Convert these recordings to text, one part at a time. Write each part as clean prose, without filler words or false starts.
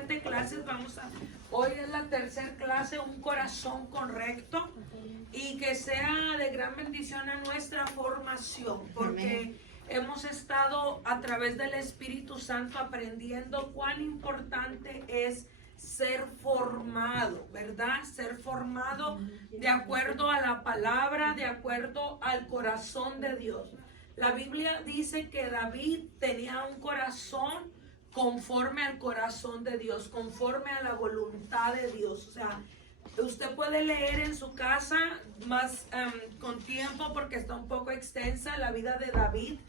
7 clases. Hoy es la tercera clase, un corazón correcto, y que sea de gran bendición a nuestra formación, porque hemos estado a través del Espíritu Santo aprendiendo cuán importante es ser formado, ¿verdad? Ser formado de acuerdo a la palabra, de acuerdo al corazón de Dios. La Biblia dice que David tenía un corazón conforme al corazón de Dios, conforme a la voluntad de Dios. O sea, usted puede leer en su casa más con tiempo, porque está un poco extensa la vida de David.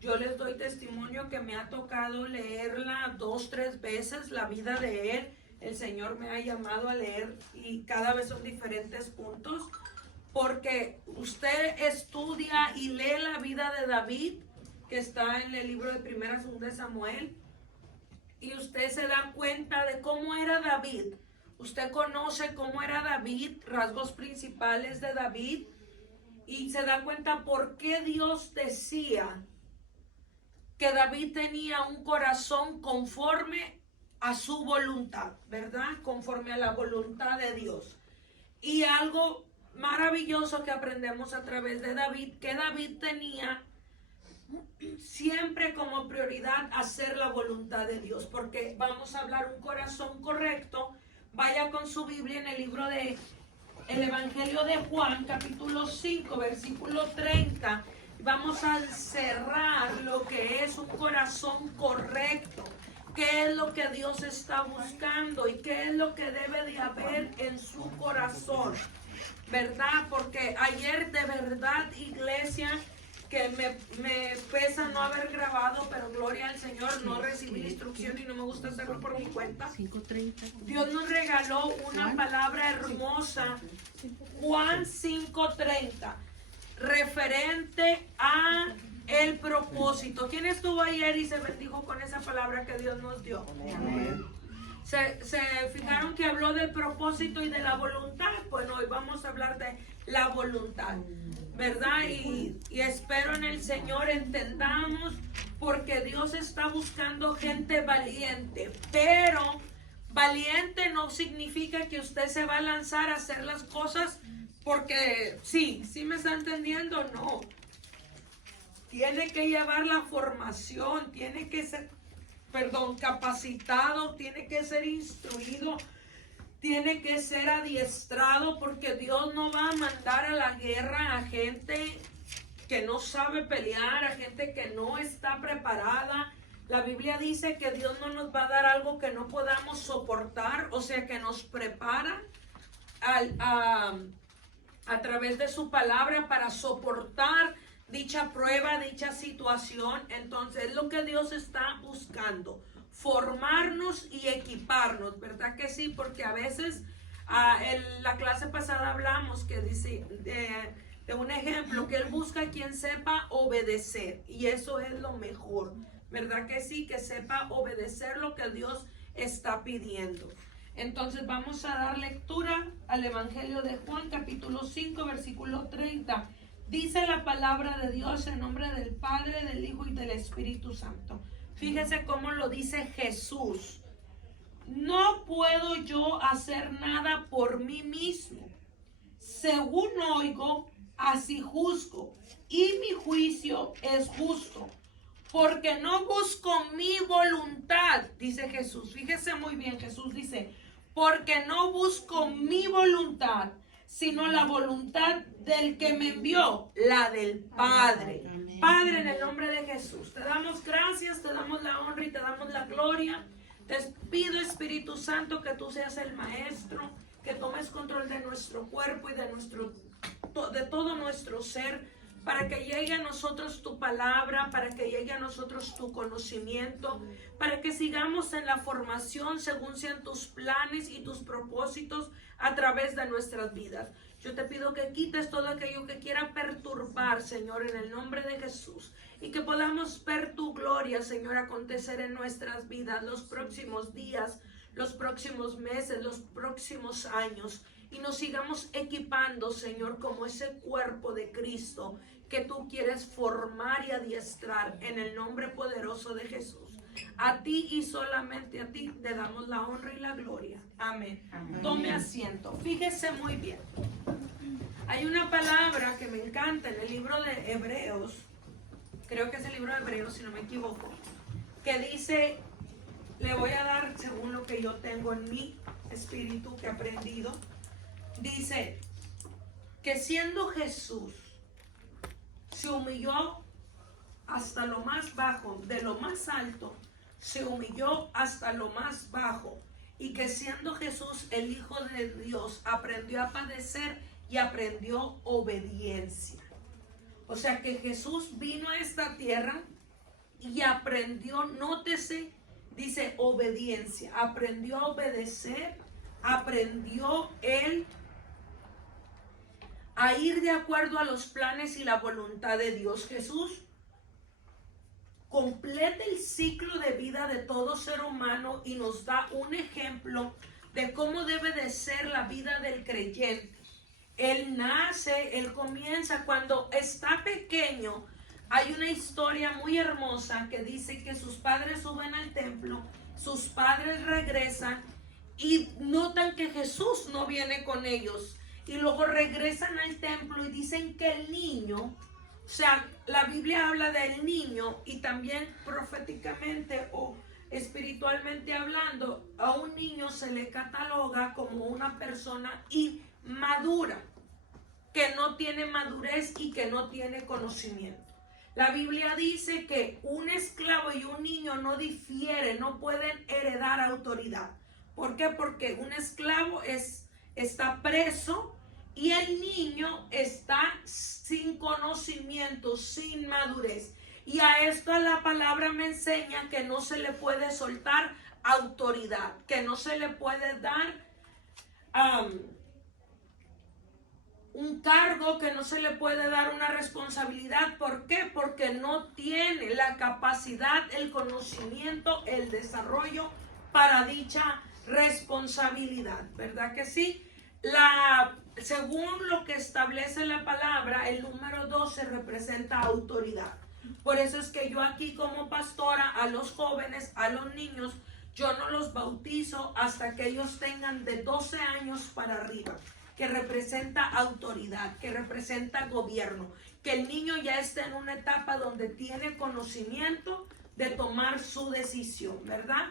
Yo les doy testimonio que me ha tocado leerla 2, 3 veces, la vida de él. El Señor me ha llamado a leer y cada vez son diferentes puntos, porque usted estudia y lee la vida de David, que está en el libro de 1 y 2 de Samuel, y usted se da cuenta de cómo era David. Usted conoce cómo era David, rasgos principales de David, y se da cuenta por qué Dios decía que David tenía un corazón conforme a su voluntad, ¿verdad? Conforme a la voluntad de Dios. Y algo maravilloso que aprendemos a través de David, que David tenía siempre como prioridad hacer la voluntad de Dios, porque vamos a hablar un corazón correcto. Vaya con su Biblia en el libro de el Evangelio de Juan, capítulo 5, versículo 30. Vamos a cerrar lo que es un corazón correcto. ¿Qué es lo que Dios está buscando y qué es lo que debe de haber en su corazón? ¿Verdad? Porque ayer de verdad, iglesia, que me pesa no haber grabado, pero gloria al Señor, no recibí la instrucción y no me gusta hacerlo por mi cuenta. Dios nos regaló una palabra hermosa, Juan 5:30, referente a el propósito. ¿Quién estuvo ayer y se bendijo con esa palabra que Dios nos dio? Amén. ¿Se fijaron que habló del propósito y de la voluntad? Bueno, hoy vamos a hablar de la voluntad, ¿verdad? Y espero en el Señor entendamos, porque Dios está buscando gente valiente, pero valiente no significa que usted se va a lanzar a hacer las cosas porque sí me está entendiendo, no. Tiene que llevar la formación, tiene que ser, capacitado, tiene que ser instruido, tiene que ser adiestrado, porque Dios no va a mandar a la guerra a gente que no sabe pelear, a gente que no está preparada. La Biblia dice que Dios no nos va a dar algo que no podamos soportar, o sea que nos prepara a través de su palabra para soportar dicha prueba, dicha situación. Entonces es lo que Dios está buscando, formarnos y equiparnos, ¿verdad que sí? Porque a veces en la clase pasada hablamos que dice de un ejemplo, que Él busca a quien sepa obedecer, y eso es lo mejor, ¿verdad que sí? Que sepa obedecer lo que Dios está pidiendo. Entonces vamos a dar lectura al Evangelio de Juan, capítulo 5, versículo 30. Dice la palabra de Dios en nombre del Padre, del Hijo y del Espíritu Santo. Fíjese cómo lo dice Jesús. No puedo yo hacer nada por mí mismo. Según oigo, así juzgo, y mi juicio es justo, porque no busco mi voluntad, dice Jesús. Fíjese muy bien, Jesús dice, porque no busco mi voluntad, sino la voluntad del que me envió, la del Padre. Padre, en el nombre de Jesús, te damos gracias, te damos la honra y te damos la gloria. Te pido, Espíritu Santo, que tú seas el maestro, que tomes control de nuestro cuerpo y de todo nuestro ser, para que llegue a nosotros tu palabra, para que llegue a nosotros tu conocimiento, para que sigamos en la formación según sean tus planes y tus propósitos a través de nuestras vidas. Yo te pido que quites todo aquello que quiera perturbar, Señor, en el nombre de Jesús, y que podamos ver tu gloria, Señor, acontecer en nuestras vidas los próximos días, los próximos meses, los próximos años, y nos sigamos equipando, Señor, como ese cuerpo de Cristo que tú quieres formar y adiestrar en el nombre poderoso de Jesús. A ti y solamente a ti te damos la honra y la gloria. Amén. Amén. Tome asiento. Fíjese muy bien. Hay una palabra que me encanta en el libro de Hebreos, creo que es el libro de Hebreos si no me equivoco, que dice, le voy a dar según lo que yo tengo en mi espíritu que he aprendido, dice que siendo Jesús se humilló hasta lo más bajo, de lo más alto, se humilló hasta lo más bajo, y que siendo Jesús el Hijo de Dios, aprendió a padecer y aprendió obediencia. O sea que Jesús vino a esta tierra y aprendió, nótese, dice obediencia, aprendió a obedecer, aprendió él a ir de acuerdo a los planes y la voluntad de Dios. Jesús completa el ciclo de vida de todo ser humano y nos da un ejemplo de cómo debe de ser la vida del creyente. Él nace, él comienza cuando está pequeño. Hay una historia muy hermosa que dice que sus padres suben al templo, sus padres regresan y notan que Jesús no viene con ellos. Y luego regresan al templo y dicen que el niño, o sea, la Biblia habla del niño y también proféticamente o espiritualmente hablando, a un niño se le cataloga como una persona inmadura, que no tiene madurez y que no tiene conocimiento. La Biblia dice que un esclavo y un niño no difieren, no pueden heredar autoridad. ¿Por qué? Porque un esclavo está preso y el niño está sin conocimiento, sin madurez. Y a esto la palabra me enseña que no se le puede soltar autoridad, que no se le puede dar un cargo, que no se le puede dar una responsabilidad. ¿Por qué? Porque no tiene la capacidad, el conocimiento, el desarrollo para dicha responsabilidad, ¿verdad que sí? Según lo que establece la palabra, el número 12 representa autoridad. Por eso es que yo aquí como pastora, a los jóvenes, a los niños, yo no los bautizo hasta que ellos tengan de 12 años para arriba, que representa autoridad, que representa gobierno, que el niño ya esté en una etapa donde tiene conocimiento de tomar su decisión, ¿verdad?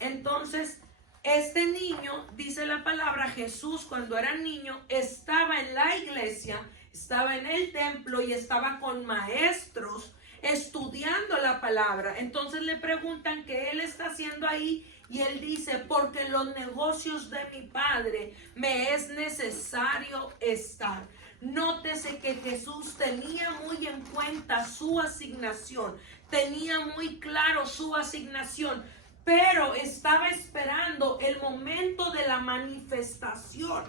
Entonces, este niño, dice la palabra, Jesús cuando era niño estaba en la iglesia, estaba en el templo y estaba con maestros estudiando la palabra. Entonces le preguntan qué él está haciendo ahí y él dice, porque los negocios de mi padre me es necesario estar. Nótese que Jesús tenía muy en cuenta su asignación, tenía muy claro su asignación, pero estaba esperando el momento de la manifestación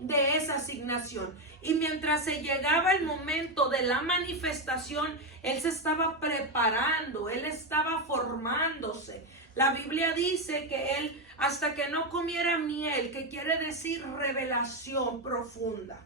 de esa asignación. Y mientras se llegaba el momento de la manifestación, él se estaba preparando, él estaba formándose. La Biblia dice que él, hasta que no comiera miel, que quiere decir revelación profunda,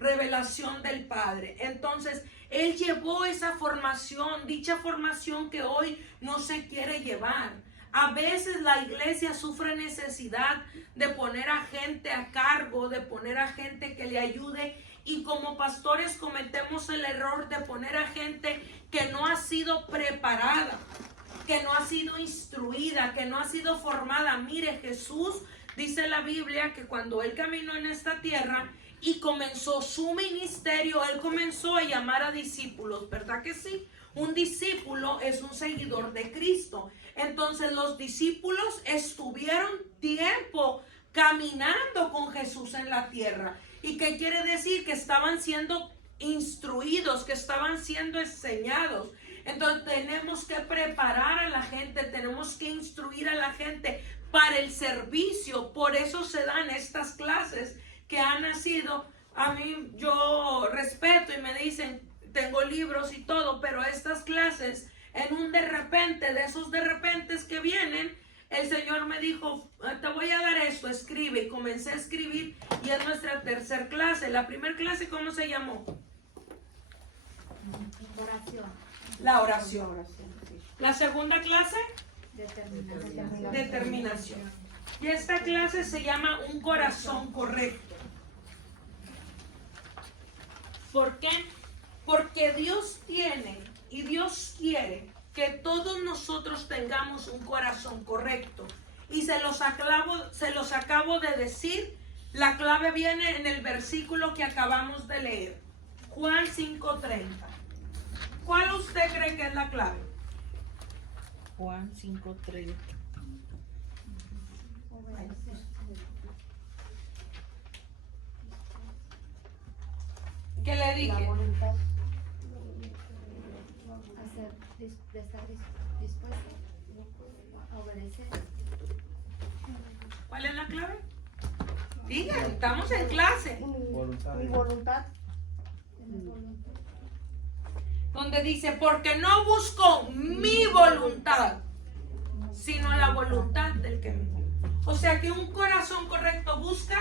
revelación del Padre. Entonces, él llevó esa formación, dicha formación que hoy no se quiere llevar. A veces la iglesia sufre necesidad de poner a gente a cargo, de poner a gente que le ayude, y como pastores cometemos el error de poner a gente que no ha sido preparada, que no ha sido instruida, que no ha sido formada. Mire, Jesús, dice la Biblia, que cuando él caminó en esta tierra y comenzó su ministerio, él comenzó a llamar a discípulos, ¿verdad que sí? Un discípulo es un seguidor de Cristo. Entonces los discípulos estuvieron tiempo caminando con Jesús en la tierra. ¿Y qué quiere decir? Que estaban siendo instruidos, que estaban siendo enseñados. Entonces tenemos que preparar a la gente, tenemos que instruir a la gente para el servicio. Por eso se dan estas clases que han nacido. A mí, yo respeto y me dicen, tengo libros y todo, pero estas clases, en un de repente, de esos de repentes que vienen, el Señor me dijo, te voy a dar esto, escribe. Y comencé a escribir y es nuestra tercera clase. La primera clase, ¿cómo se llamó? Oración. La oración. La segunda clase, Determinación. determinación. Y esta clase se llama un corazón correcto. ¿Por qué? Porque Dios tiene y Dios quiere que todos nosotros tengamos un corazón correcto. Y se los acabo de decir. La clave viene en el versículo que acabamos de leer. Juan 5:30. ¿Cuál usted cree que es la clave? Juan 5:30. ¿Qué le dije? La voluntad. De estar dispuesto a obedecer. ¿Cuál es la clave? Digan, estamos en clase. Mi voluntad. Donde dice, porque no busco mi voluntad, sino la voluntad del que me envió. O sea que un corazón correcto busca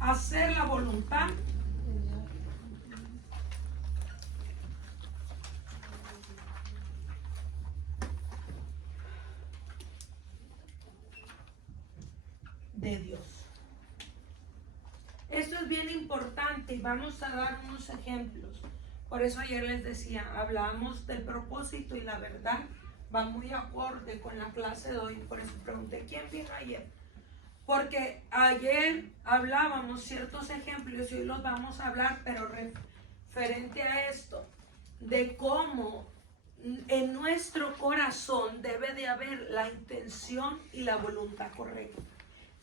hacer la voluntad de Dios. Esto es bien importante y vamos a dar unos ejemplos. Por eso ayer les decía, hablamos del propósito y la verdad va muy acorde con la clase de hoy. Por eso pregunté, ¿quién vino ayer? Porque ayer hablábamos ciertos ejemplos y hoy los vamos a hablar, pero referente a esto, de cómo en nuestro corazón debe de haber la intención y la voluntad correcta.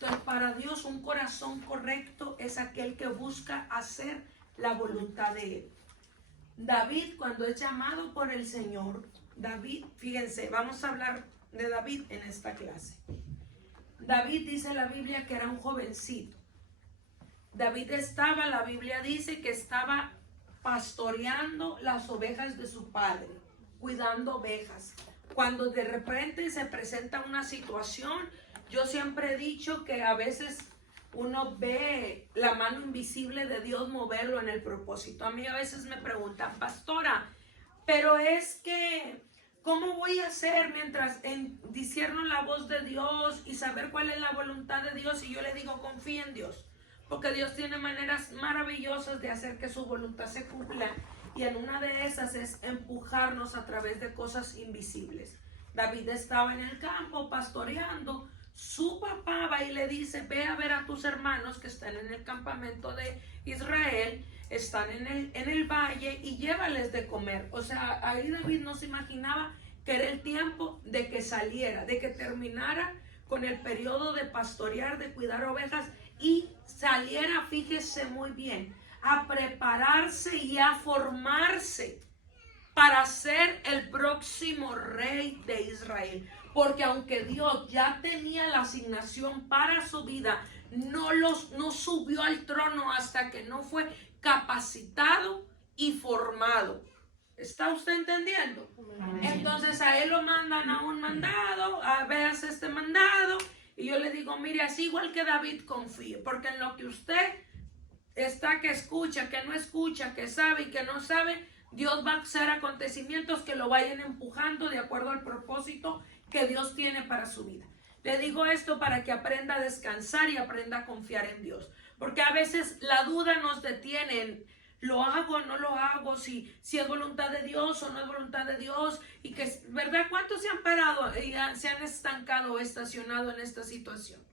Entonces, para Dios un corazón correcto es aquel que busca hacer la voluntad de Él. David, cuando es llamado por el Señor, David, fíjense, vamos a hablar de David en esta clase. David dice en la Biblia que era un jovencito. David estaba, la Biblia dice que estaba pastoreando las ovejas de su padre, cuidando ovejas. Cuando de repente se presenta una situación, yo siempre he dicho que a veces uno ve la mano invisible de Dios moverlo en el propósito. A mí a veces me preguntan, pastora, pero es que, ¿cómo voy a hacer mientras discierno la voz de Dios y saber cuál es la voluntad de Dios? Y yo le digo, confía en Dios, porque Dios tiene maneras maravillosas de hacer que su voluntad se cumpla. Y en una de esas es empujarnos a través de cosas invisibles. David estaba en el campo pastoreando. Su papá va y le dice, ve a ver a tus hermanos que están en el campamento de Israel, están en el valle y llévales de comer. O sea, ahí David no se imaginaba que era el tiempo de que saliera, de que terminara con el periodo de pastorear, de cuidar ovejas y saliera, fíjese muy bien, a prepararse y a formarse para ser el próximo rey de Israel. Porque aunque Dios ya tenía la asignación para su vida, no subió al trono hasta que no fue capacitado y formado. ¿Está usted entendiendo? Entonces a él lo mandan a un mandado, veas este mandado, y yo le digo, mire, así igual que David, confíe, porque en lo que usted está que escucha, que no escucha, que sabe y que no sabe, Dios va a hacer acontecimientos que lo vayan empujando de acuerdo al propósito que Dios tiene para su vida. Le digo esto para que aprenda a descansar y aprenda a confiar en Dios. Porque a veces la duda nos detiene. ¿Lo hago o no lo hago? Si es voluntad de Dios o no es voluntad de Dios. Y que, ¿verdad? ¿Cuántos se han parado y se han estancado o estacionado en esta situación?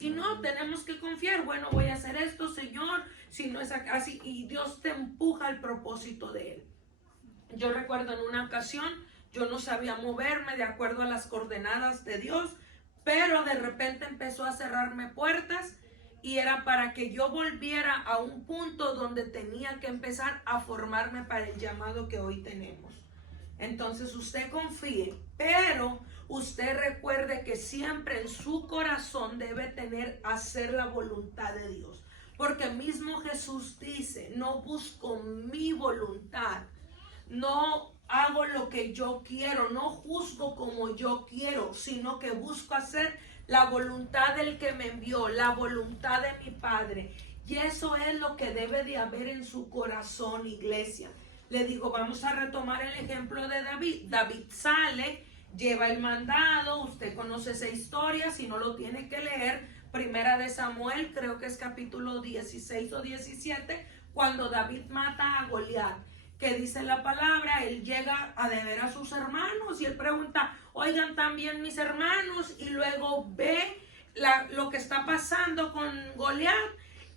Y no, tenemos que confiar. Bueno, voy a hacer esto, Señor. Si no es así. Y Dios te empuja al propósito de Él. Yo recuerdo en una ocasión, yo no sabía moverme de acuerdo a las coordenadas de Dios, pero de repente empezó a cerrarme puertas y era para que yo volviera a un punto donde tenía que empezar a formarme para el llamado que hoy tenemos. Entonces usted confíe, pero usted recuerde que siempre en su corazón debe tener hacer la voluntad de Dios. Porque mismo Jesús dice, no busco mi voluntad, no hago lo que yo quiero, no juzgo como yo quiero, sino que busco hacer la voluntad del que me envió, la voluntad de mi Padre. Y eso es lo que debe de haber en su corazón, iglesia. le digo, vamos a retomar el ejemplo de David. David sale, lleva el mandado, usted conoce esa historia, si no lo tiene que leer, Primera de Samuel, creo que es capítulo 16 o 17, cuando David mata a Goliat, que dice la palabra, él llega a deber a sus hermanos y él pregunta, oigan, también mis hermanos, y luego ve lo que está pasando con Goliat,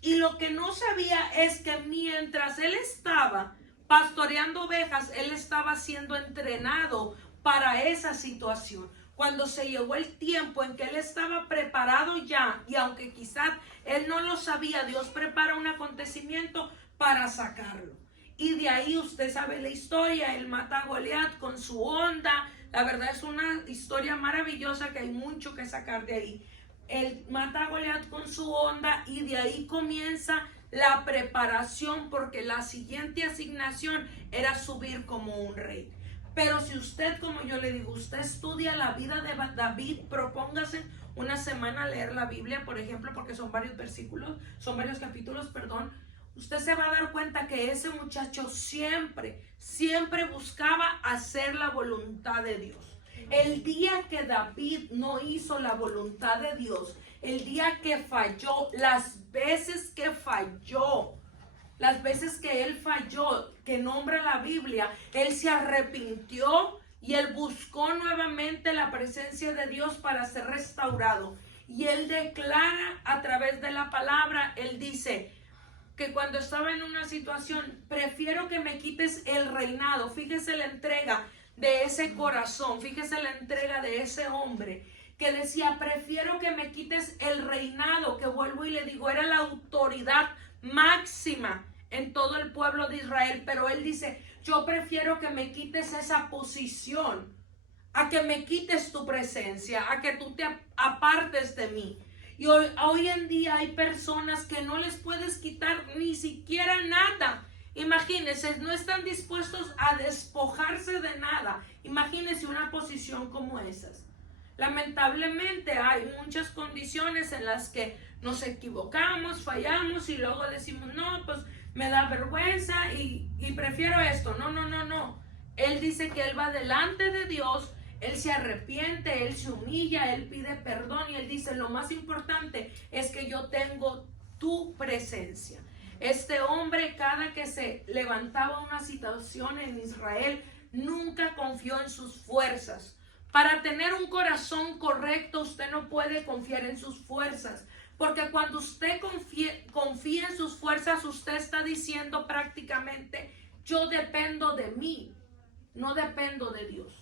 y lo que no sabía es que mientras él estaba pastoreando ovejas, él estaba siendo entrenado para esa situación. Cuando se llegó el tiempo en que él estaba preparado ya, y aunque quizás él no lo sabía, Dios prepara un acontecimiento para sacarlo. Y de ahí usted sabe la historia, él mata a Goliat con su onda. La verdad es una historia maravillosa que hay mucho que sacar de ahí. Él mata a Goliat con su onda y de ahí comienza la preparación, porque la siguiente asignación era subir como un rey. Pero si usted, como yo le digo, usted estudia la vida de David, propóngase una semana a leer la Biblia, por ejemplo, porque son varios versículos, son varios capítulos, perdón. Usted se va a dar cuenta que ese muchacho siempre buscaba hacer la voluntad de Dios. El día que David no hizo la voluntad de Dios, el día que falló, las veces que él falló, que nombra la Biblia, él se arrepintió y él buscó nuevamente la presencia de Dios para ser restaurado. Y él declara a través de la palabra, él dice que cuando estaba en una situación, prefiero que me quites el reinado. Fíjese la entrega de ese corazón, fíjese la entrega de ese hombre que decía, prefiero que me quites el reinado, que vuelvo y le digo, era la autoridad máxima en todo el pueblo de Israel, pero él dice, yo prefiero que me quites esa posición, a que me quites tu presencia, a que tú te apartes de mí. Y hoy en día hay personas que no les puedes quitar ni siquiera nada. Imagínense, no están dispuestos a despojarse de nada. Imagínense una posición como esas. Lamentablemente hay muchas condiciones en las que nos equivocamos, fallamos y luego decimos, no, pues me da vergüenza y prefiero esto. No. Él dice que él va delante de Dios, él se arrepiente, él se humilla, él pide perdón y él dice, lo más importante es que yo tengo tu presencia. Este hombre, cada que se levantaba una situación en Israel, nunca confió en sus fuerzas. Para tener un corazón correcto, usted no puede confiar en sus fuerzas. Porque cuando usted confía en sus fuerzas, usted está diciendo prácticamente, yo dependo de mí, no dependo de Dios.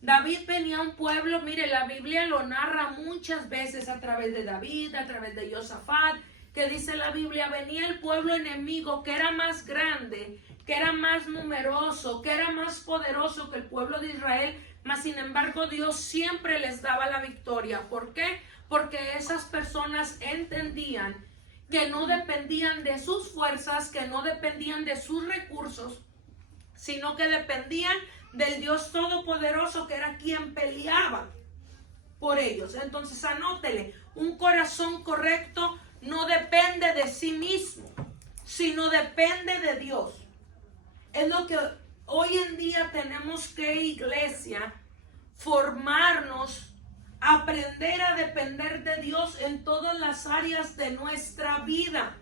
David venía a un pueblo, mire, la Biblia lo narra muchas veces a través de David, a través de Josafat, que dice la Biblia, venía el pueblo enemigo que era más grande, que era más numeroso, que era más poderoso que el pueblo de Israel, mas sin embargo Dios siempre les daba la victoria. ¿Por qué? Porque esas personas entendían que no dependían de sus fuerzas, que no dependían de sus recursos, sino que dependían del Dios Todopoderoso, que era quien peleaba por ellos. Entonces anótele, un corazón correcto no depende de sí mismo, sino depende de Dios. Es lo que hoy en día tenemos que, iglesia, formarnos, aprender a depender de Dios en todas las áreas de nuestra vida.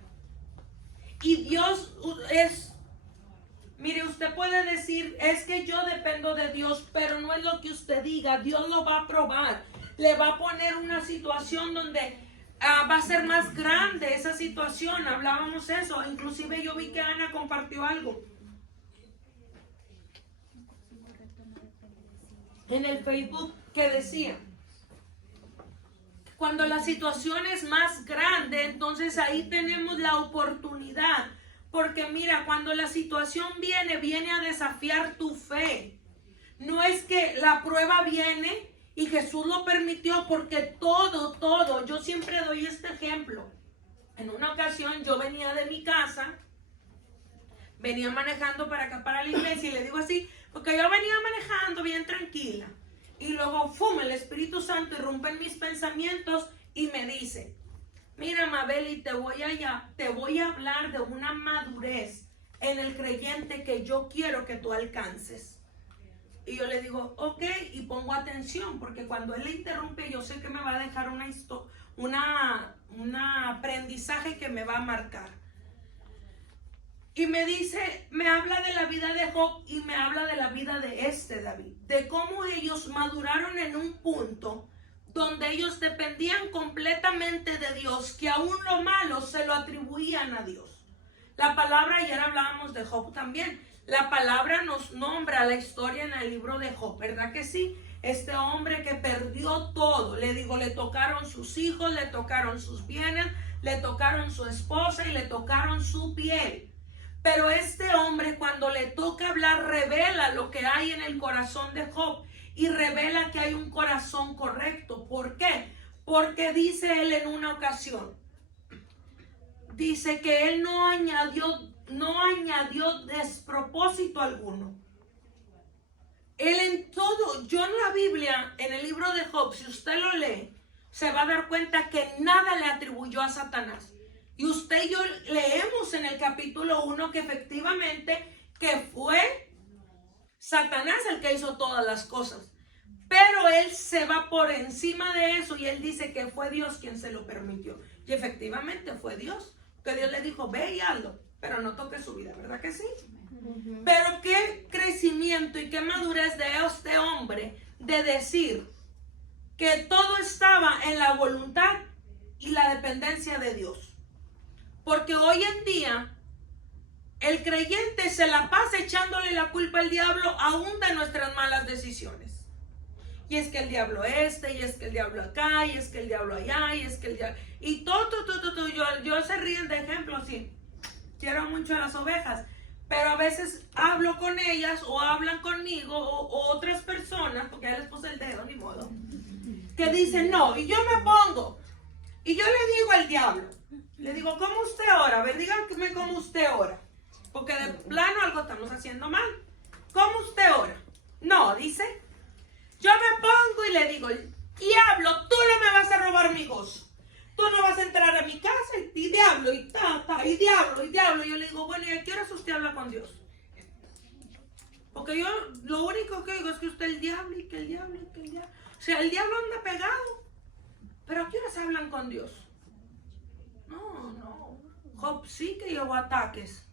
Y Dios es, mire, usted puede decir, es que yo dependo de Dios, pero no es lo que usted diga. Dios lo va a probar. Le va a poner una situación donde va a ser más grande esa situación. Hablábamos eso. Inclusive yo vi que Ana compartió algo en el Facebook que decía, cuando la situación es más grande, entonces ahí tenemos la oportunidad. Porque mira, cuando la situación viene a desafiar tu fe. No es que la prueba viene y Jesús lo permitió, porque todo, yo siempre doy este ejemplo. En una ocasión yo venía de mi casa, venía manejando para acá, para la iglesia, y le digo así, porque yo venía manejando bien tranquila. Y luego, el Espíritu Santo irrumpe en mis pensamientos y me dice, mira, Mabel, y te voy a hablar de una madurez en el creyente que yo quiero que tú alcances. Y yo le digo, ok, y pongo atención, porque cuando él le interrumpe, yo sé que me va a dejar un aprendizaje que me va a marcar. Y me dice, me habla de la vida de Job y me habla de la vida de David, de cómo ellos maduraron en un punto donde ellos dependían completamente de Dios, que aún lo malo se lo atribuían a Dios. La palabra, ayer hablábamos de Job también, la palabra nos nombra la historia en el libro de Job, ¿verdad que sí? Este hombre que perdió todo, le tocaron sus hijos, le tocaron sus bienes, le tocaron su esposa y le tocaron su piel. Pero este hombre, cuando le toca hablar, revela lo que hay en el corazón de Job y revela que hay un corazón correcto. ¿Por qué? Porque dice él en una ocasión, dice que él no añadió despropósito alguno. Él en todo, yo en la Biblia, en el libro de Job, si usted lo lee, se va a dar cuenta que nada le atribuyó a Satanás. Y usted y yo leemos en el capítulo 1 que efectivamente que fue Satanás el que hizo todas las cosas. Pero él se va por encima de eso y él dice que fue Dios quien se lo permitió. Y efectivamente fue Dios. Que Dios le dijo, ve y hazlo, pero no toque su vida, ¿verdad que sí? Pero qué crecimiento y qué madurez de este hombre de decir que todo estaba en la voluntad y la dependencia de Dios. Porque hoy en día el creyente se la pasa echándole la culpa al diablo aún de nuestras malas decisiones. Y es que el diablo y es que el diablo acá, y es que el diablo allá, y es que el diablo... Y todo. Yo se ríen de ejemplos, sí. Quiero mucho a las ovejas, pero a veces hablo con ellas o hablan conmigo o otras personas, porque ya les puse el dedo, ni modo, que dicen no, y yo me pongo, y yo le digo al diablo, le digo, ¿cómo usted ora? A ver, dígame cómo usted ora, porque de plano algo estamos haciendo mal. ¿Cómo usted ora? No, dice, yo me pongo y le digo, diablo, tú no me vas a robar mi gozo. Tú no vas a entrar a mi casa y diablo, y diablo. Y yo le digo, bueno, ¿y a qué horas usted habla con Dios? Porque yo lo único que digo es que usted el diablo, y que el diablo. O sea, el diablo anda pegado. Pero ¿a qué horas hablan con Dios? No. Job sí que llevó ataques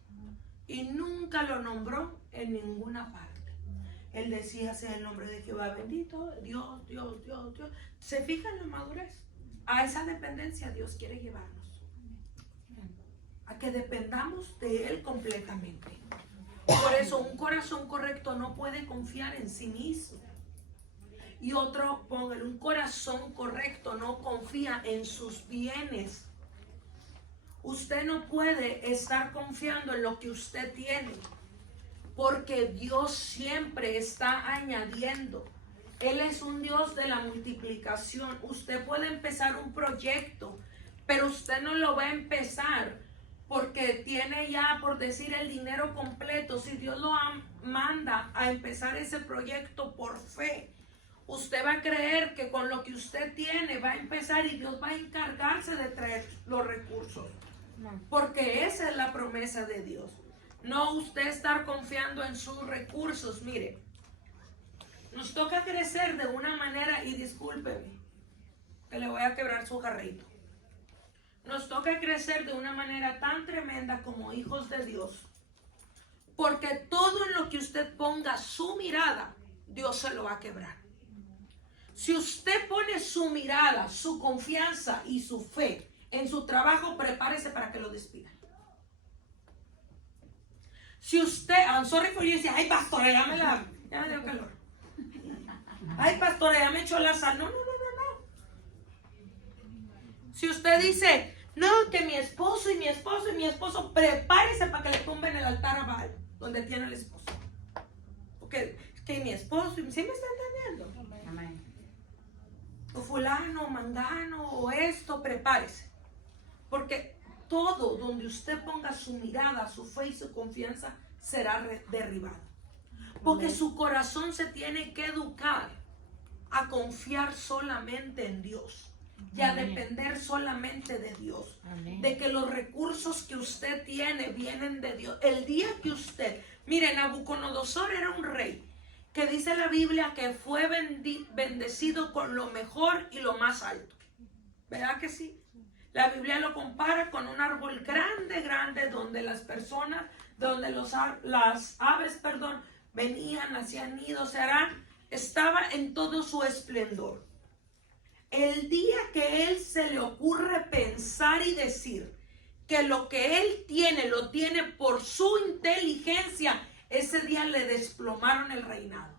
y nunca lo nombró en ninguna parte. Él decía, sea el nombre de Jehová bendito, Dios. ¿Se fija en la madurez? A esa dependencia Dios quiere llevarnos. A que dependamos de Él completamente. Por eso un corazón correcto no puede confiar en sí mismo. Y otro, póngale, un corazón correcto no confía en sus bienes. Usted no puede estar confiando en lo que usted tiene, porque Dios siempre está añadiendo. Él es un Dios de la multiplicación. Usted puede empezar un proyecto, pero usted no lo va a empezar porque tiene ya, por decir, el dinero completo. Si Dios lo manda a empezar ese proyecto por fe, usted va a creer que con lo que usted tiene va a empezar y Dios va a encargarse de traer los recursos. Porque esa es la promesa de Dios. No usted estar confiando en sus recursos. Mire, nos toca crecer de una manera, y discúlpeme, que le voy a quebrar su jarrito. Nos toca crecer de una manera tan tremenda como hijos de Dios. Porque todo en lo que usted ponga su mirada, Dios se lo va a quebrar. Si usted pone su mirada, su confianza y su fe en su trabajo, prepárese para que lo despidan. Si usted, I'm sorry for you, dice, ay pastora, ya me dio calor. Ay pastora, ya me echó la sal. No. Si usted dice, no, que mi esposo, prepárese para que le tumben el altar a Baal, donde tiene el esposo. Porque que mi esposo, ¿sí me está entendiendo? Amén. O fulano, o mangano, o esto, prepárese. Porque todo donde usted ponga su mirada, su fe y su confianza será derribado. Porque su corazón se tiene que educar a confiar solamente en Dios. y a Amén. depender solamente de Dios. Amén. De que los recursos que usted tiene vienen de Dios. El día que usted, mire, Nabucodonosor era un rey que dice la Biblia que fue bendecido con lo mejor y lo más alto. ¿Verdad que sí? La Biblia lo compara con un árbol grande, grande, donde las personas, donde las aves, venían, hacían nidos, estaba en todo su esplendor. El día que él se le ocurre pensar y decir que lo que él tiene, lo tiene por su inteligencia, ese día le desplomaron el reinado.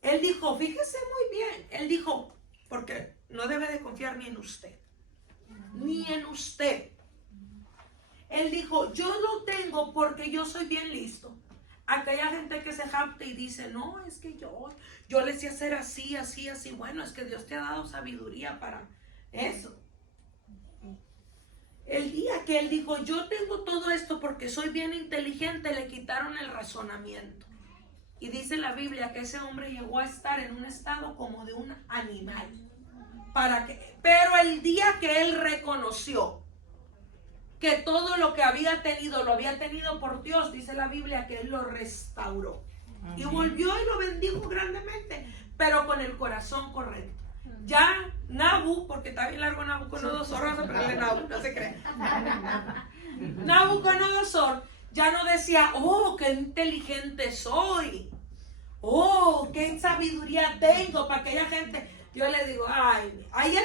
Él dijo, fíjese muy bien, él dijo, porque no debe de confiar ni en usted, ni en usted. Él dijo, yo lo tengo porque yo soy bien listo. Aquella gente que se jacta y dice, no, es que yo le sé hacer así, así, así. Bueno, es que Dios te ha dado sabiduría para eso. El día que él dijo, yo tengo todo esto porque soy bien inteligente, le quitaron el razonamiento. Y dice la Biblia que ese hombre llegó a estar en un estado como de un animal. Pero el día que él reconoció que todo lo que había tenido, lo había tenido por Dios, dice la Biblia que él lo restauró. Amén. Y volvió y lo bendijo grandemente, pero con el corazón correcto. Ya Nabu, porque está bien largo Nabucodonosor, vamos a aprenderle Nabu, no se cree. Nabucodonosor ya no decía, oh, qué inteligente soy, oh, qué sabiduría tengo para aquella gente. Yo le digo, ayer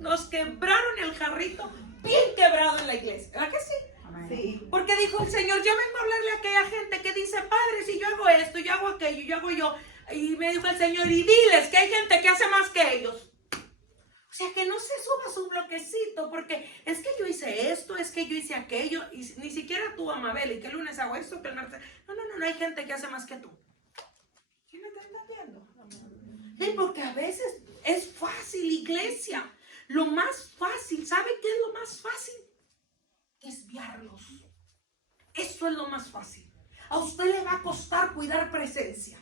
nos quebraron el jarrito bien quebrado en la iglesia, ¿verdad que sí? Sí. Porque dijo el Señor, yo vengo a hablarle a aquella gente que dice, Padre, si yo hago esto, yo hago aquello, yo hago yo. Y me dijo el Señor, y diles que hay gente que hace más que ellos. O sea, que no se suba su bloquecito, porque es que yo hice esto, es que yo hice aquello, y ni siquiera tú, Amabel, y que el lunes hago esto, que el martes. No, hay gente que hace más que tú. ¿Sí me estás entendiendo? Sí, porque a veces es fácil, iglesia. Lo más fácil, ¿sabe qué es lo más fácil? Desviarlos. Eso es lo más fácil. A usted le va a costar cuidar presencia.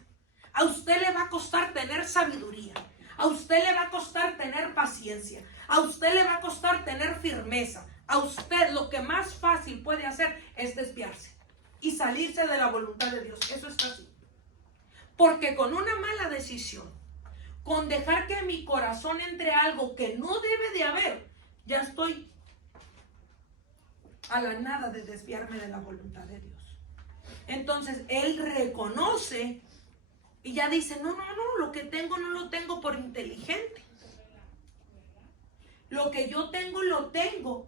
A usted le va a costar tener sabiduría. A usted le va a costar tener paciencia. A usted le va a costar tener firmeza. A usted lo que más fácil puede hacer es desviarse y salirse de la voluntad de Dios. Eso es fácil. Porque con una mala decisión, con dejar que mi corazón entre algo que no debe de haber, ya estoy a la nada de desviarme de la voluntad de Dios. Entonces él reconoce y ya dice, no, lo que tengo no lo tengo por inteligente. Lo que yo tengo lo tengo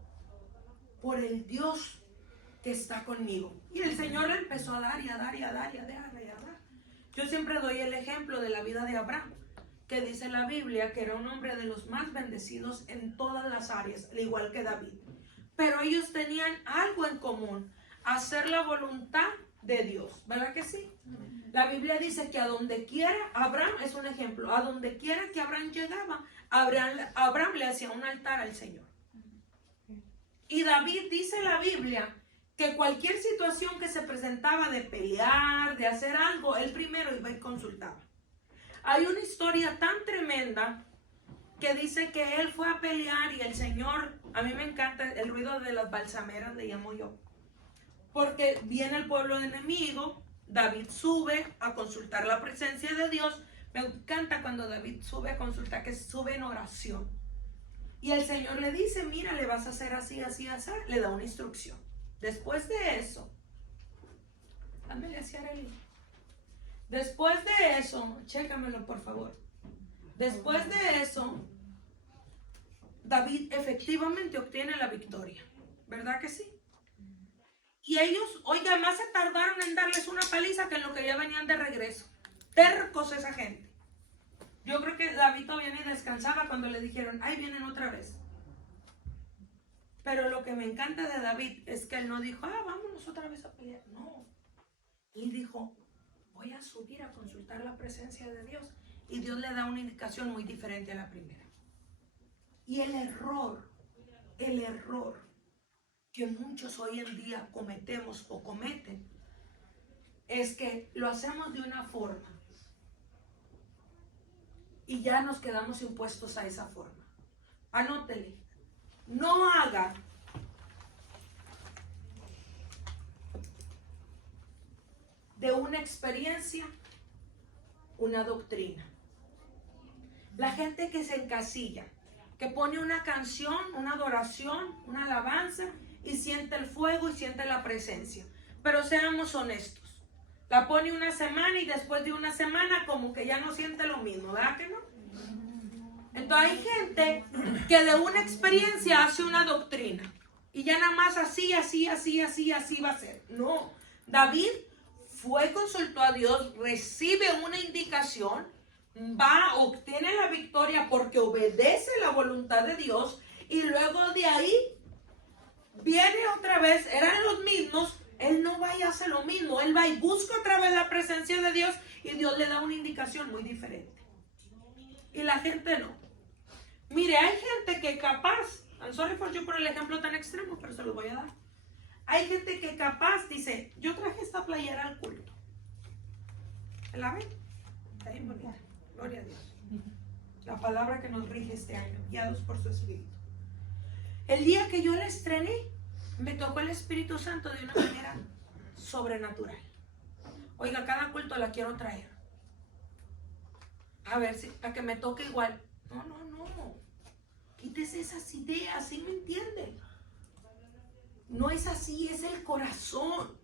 por el Dios que está conmigo. Y el Señor le empezó a dar y a dar y a dar y a dar y a dar. Yo siempre doy el ejemplo de la vida de Abraham, que dice la Biblia que era un hombre de los más bendecidos en todas las áreas, al igual que David. Pero ellos tenían algo en común, hacer la voluntad de Dios, ¿verdad que sí? La Biblia dice que a donde quiera, Abraham es un ejemplo, a donde quiera que Abraham llegaba, Abraham le hacía un altar al Señor. Y David, dice la Biblia, que cualquier situación que se presentaba de pelear, de hacer algo, él primero iba y consultaba. Hay una historia tan tremenda que dice que él fue a pelear y el Señor, a mí me encanta el ruido de las balsameras, le llamo yo, porque viene el pueblo enemigo, David sube a consultar la presencia de Dios. Me encanta cuando David sube a consultar, que sube en oración. Y el Señor le dice, mira, le vas a hacer así, así, así, le da una instrucción. Después de eso, ándale hacia él. Después de eso, chécamelo por favor. Después de eso, David efectivamente obtiene la victoria. ¿Verdad que sí? Y ellos, oiga, más se tardaron en darles una paliza que en lo que ya venían de regreso. Tercos esa gente. Yo creo que David todavía ni descansaba cuando le dijeron, ahí vienen otra vez. Pero lo que me encanta de David es que él no dijo, vámonos otra vez a pelear. No. Él dijo, voy a subir a consultar la presencia de Dios. Y Dios le da una indicación muy diferente a la primera. Y el error que muchos hoy en día cometemos o cometen es que lo hacemos de una forma y ya nos quedamos impuestos a esa forma. Anótele. No haga de una experiencia una doctrina. La gente que se encasilla, que pone una canción, una adoración, una alabanza y siente el fuego y siente la presencia. Pero seamos honestos. La pone una semana y después de una semana como que ya no siente lo mismo, ¿verdad que no? Entonces hay gente que de una experiencia hace una doctrina y ya nada más así va a ser. No, David consultó a Dios, recibe una indicación, obtiene la victoria porque obedece la voluntad de Dios y luego de ahí viene otra vez, eran los mismos, él no va y hace lo mismo, él va y busca otra vez la presencia de Dios y Dios le da una indicación muy diferente. Y la gente no. Mire, hay gente que capaz, I'm sorry for you por el ejemplo tan extremo, pero se lo voy a dar. Hay gente que capaz dice, yo traje esta playera al culto. ¿La ven? Está bien bonita. Gloria a Dios. La palabra que nos rige este año, guiados por su Espíritu. El día que yo la estrené, me tocó el Espíritu Santo de una manera sobrenatural. Oiga, cada culto la quiero traer. A ver, para que me toque igual. No. Quítese esas ideas, ¿sí me entienden? No es así, es el corazón.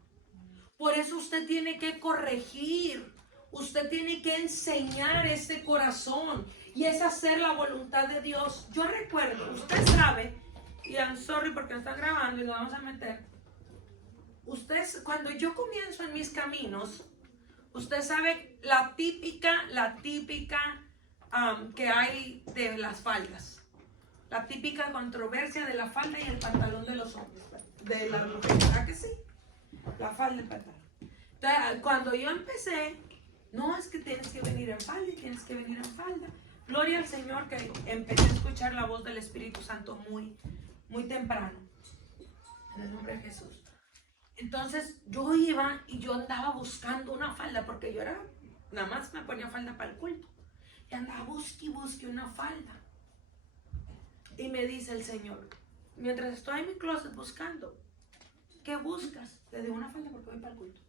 Por eso usted tiene que corregir. Usted tiene que enseñar ese corazón. Y es hacer la voluntad de Dios. Yo recuerdo, usted sabe, y I'm sorry porque están grabando y lo vamos a meter. Usted, cuando yo comienzo en mis caminos, usted sabe la típica que hay de las faldas. La típica controversia de la falda y el pantalón de los hombres. De la mujer, ¿verdad que sí? La falda y el pantalón. Entonces, cuando yo empecé, no, es que tienes que venir en falda y tienes que venir en falda. Gloria al Señor que empecé a escuchar la voz del Espíritu Santo muy temprano. En el nombre de Jesús. Entonces, yo iba y yo andaba buscando una falda porque yo nada más me ponía falda para el culto. Y andaba busque una falda. Y me dice el Señor, mientras estoy en mi closet buscando, ¿qué buscas? Le digo una falda porque voy para el culto.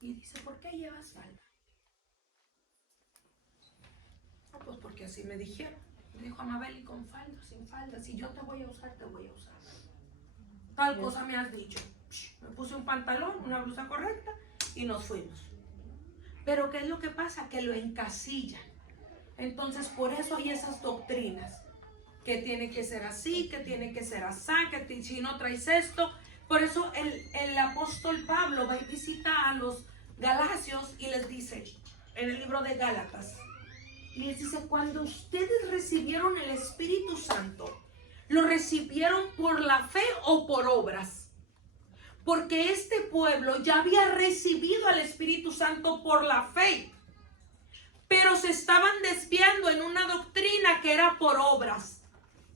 Y dice, ¿por qué llevas falda? No, pues porque así me dijeron. Me dijo, Amabel, ¿y con falda, sin falda? Si yo te voy a usar, te voy a usar. Tal cosa me has dicho. Me puse un pantalón, una blusa correcta y nos fuimos. Pero ¿qué es lo que pasa? Que lo encasillan. Entonces, por eso hay esas doctrinas. Que tiene que ser así, que tiene que ser así, que si no traes esto. Por eso el apóstol Pablo va y visita a los Galacios y les dice, en el libro de Gálatas, y les dice, cuando ustedes recibieron el Espíritu Santo, ¿lo recibieron por la fe o por obras? Porque este pueblo ya había recibido al Espíritu Santo por la fe, pero se estaban desviando en una doctrina que era por obras.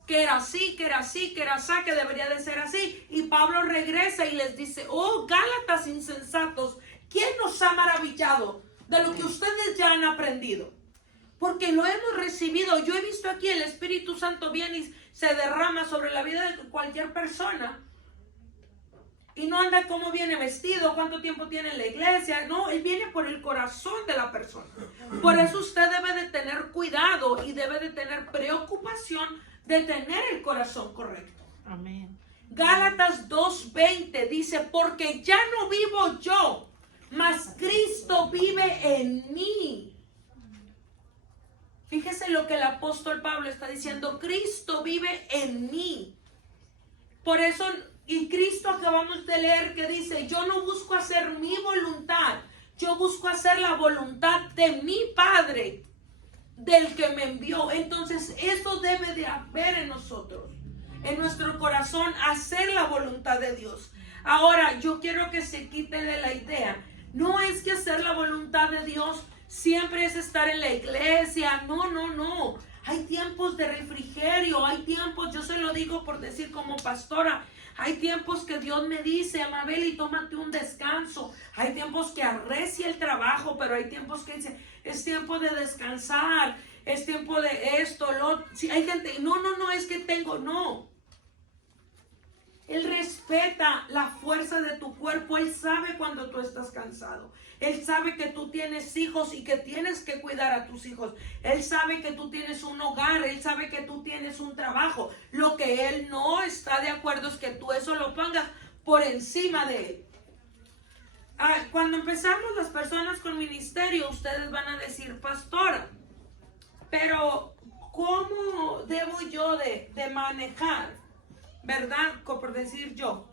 Que era así, que debería de ser así. Y Pablo regresa y les dice, oh Gálatas insensatos, ¿quién nos ha maravillado de lo que ustedes ya han aprendido? Porque lo hemos recibido. Yo he visto aquí el Espíritu Santo viene y se derrama sobre la vida de cualquier persona. Y no anda cómo viene vestido, cuánto tiempo tiene en la iglesia. No, Él viene por el corazón de la persona. Por eso usted debe de tener cuidado y debe de tener preocupación de tener el corazón correcto. Amén. Gálatas 2:20 dice, porque ya no vivo yo, mas Cristo vive en mí. Fíjese lo que el apóstol Pablo está diciendo, Cristo vive en mí. Por eso, y Cristo acabamos de leer que dice, yo no busco hacer mi voluntad, yo busco hacer la voluntad de mi Padre, del que me envió. Entonces eso debe de haber en nosotros, en nuestro corazón, hacer la voluntad de Dios. Ahora yo quiero que se quite de la idea, no es que hacer la voluntad de Dios siempre es estar en la iglesia. No, hay tiempos de refrigerio, hay tiempos, yo se lo digo por decir como pastora, Hay tiempos que Dios me dice, Amabeli, tómate un descanso. Hay tiempos que arrecia el trabajo, pero hay tiempos que dice, es tiempo de descansar, es tiempo de esto, lo. Si hay gente, no, es que tengo, no. Él respeta la fuerza de tu cuerpo. Él sabe cuando tú estás cansado. Él sabe que tú tienes hijos y que tienes que cuidar a tus hijos. Él sabe que tú tienes un hogar. Él sabe que tú tienes un trabajo. Lo que Él no está de acuerdo es que tú eso lo pongas por encima de Él. Cuando empezamos las personas con ministerio, ustedes van a decir, pastora, pero ¿cómo debo yo de manejar? ¿Verdad? Por decir yo,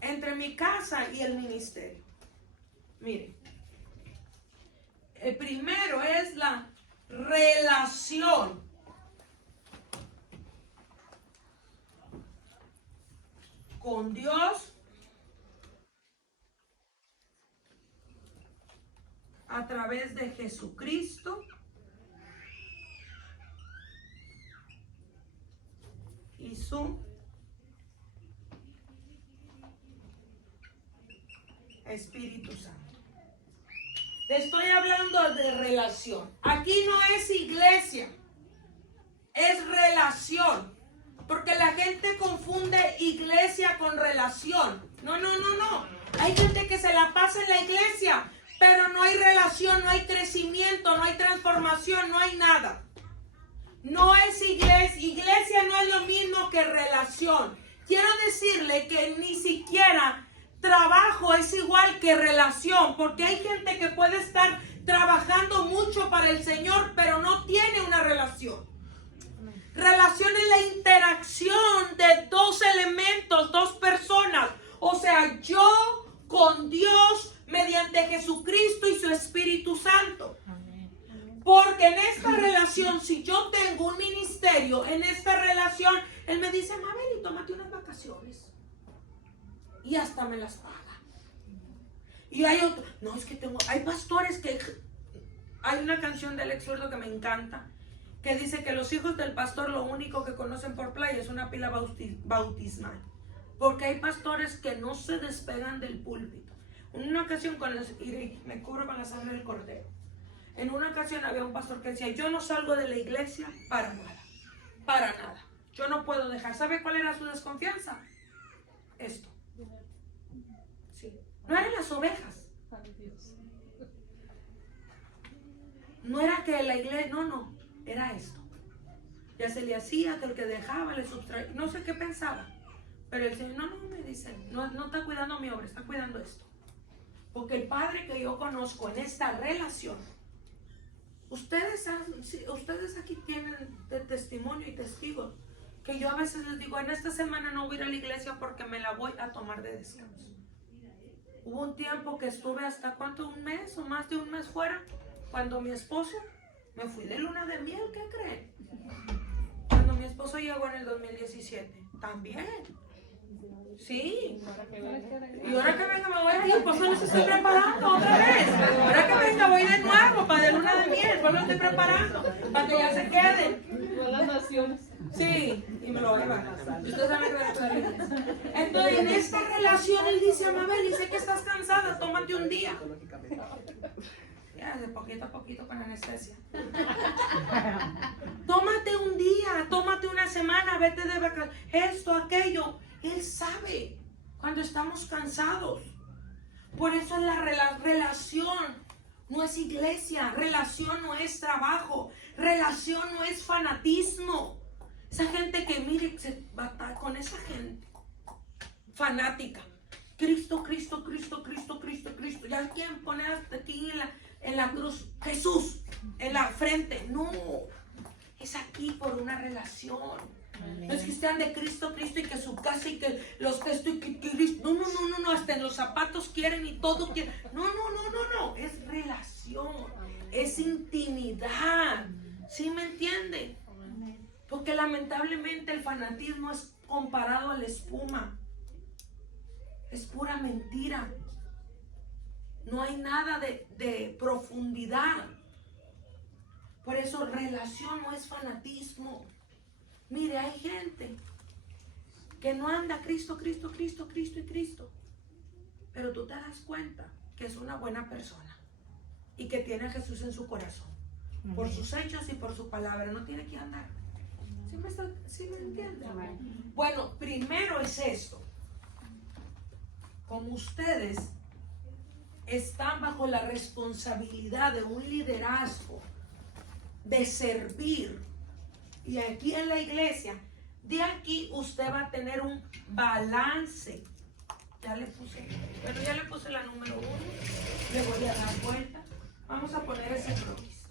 entre mi casa y el ministerio. Mire, el primero es la relación. Con Dios a través de Jesucristo y su Espíritu Santo. Te estoy hablando de relación. Aquí no es iglesia, es relación. Porque la gente confunde iglesia con relación. No. Hay gente que se la pasa en la iglesia, pero no hay relación, no hay crecimiento, no hay transformación, no hay nada. No es iglesia. Iglesia no es lo mismo que relación. Quiero decirle que ni siquiera trabajo es igual que relación, porque hay gente que puede estar trabajando mucho para el Señor, pero no tiene una relación. Relación es la interacción de dos elementos, dos personas. O sea, yo con Dios mediante Jesucristo y su Espíritu Santo. Porque en esta relación, si yo tengo un ministerio, en esta relación, Él me dice, Mabel, tómate unas vacaciones. Y hasta me las paga. Y hay otro, no, es que hay pastores que, hay una canción del ex Zurdo que me encanta, que dice que los hijos del pastor lo único que conocen por playa es una pila bautismal. Porque hay pastores que no se despegan del púlpito. En una ocasión, y me cubro con la sangre del cordero. En una ocasión había un pastor que decía, yo no salgo de la iglesia para nada. Yo no puedo dejar. ¿Sabe cuál era su desconfianza? Esto. Sí. No eran las ovejas. No era que la iglesia, no, era esto. Ya se le hacía que el que dejaba le sustraía, no sé qué pensaba. Pero el Señor, no, me dice, no está cuidando mi obra, está cuidando esto. Porque el Padre que yo conozco en esta relación, ustedes aquí tienen de testimonio y testigos, que yo a veces les digo, en esta semana no voy a ir a la iglesia porque me la voy a tomar de descanso. Hubo un tiempo que estuve hasta un mes o más de un mes fuera, cuando mi esposo, me fui de luna de miel, ¿qué creen? Cuando mi esposo llegó en el 2017, también. Sí. Y ahora que venga me voy a ir, pues no se estoy preparando otra vez. Ahora que venga voy de nuevo para de luna de miel, pues lo estoy preparando, para que ya se queden. Las naciones. Sí, y me lo voy a llevar. Y ustedes saben que voy a poder ir. Entonces, en esta relación, él dice a Mabel, dice que estás cansada, tómate un día. Ya, de poquito a poquito con anestesia. Tómate un día, tómate una semana, vete de vacaciones, esto, aquello. Él sabe cuando estamos cansados. Por eso es la relación. No es iglesia, relación no es trabajo, relación no es fanatismo. Esa gente que mire, se batalla con esa gente fanática. Cristo. Ya quieren poner hasta aquí en la cruz, Jesús, en la frente. No, es aquí por una relación. No es que sean de Cristo y que su casa y que los textos y que Cristo. No, hasta en los zapatos quieren y todo quieren. No, es relación, es intimidad. ¿Sí me entienden? Porque lamentablemente el fanatismo es comparado a la espuma. Es pura mentira. No hay nada de profundidad. Por eso relación no es fanatismo. Mire, hay gente que no anda Cristo, Cristo, Cristo, Cristo y Cristo. Pero tú te das cuenta que es una buena persona y que tiene a Jesús en su corazón. Por sus hechos y por su palabra. No tiene que andar. ¿Sí me entienden? Bueno, primero es esto. Como ustedes están bajo la responsabilidad de un liderazgo, de servir, y aquí en la iglesia, de aquí usted va a tener un balance. Ya le puse la número 1. Le voy a dar vuelta. Vamos a poner ese croquis.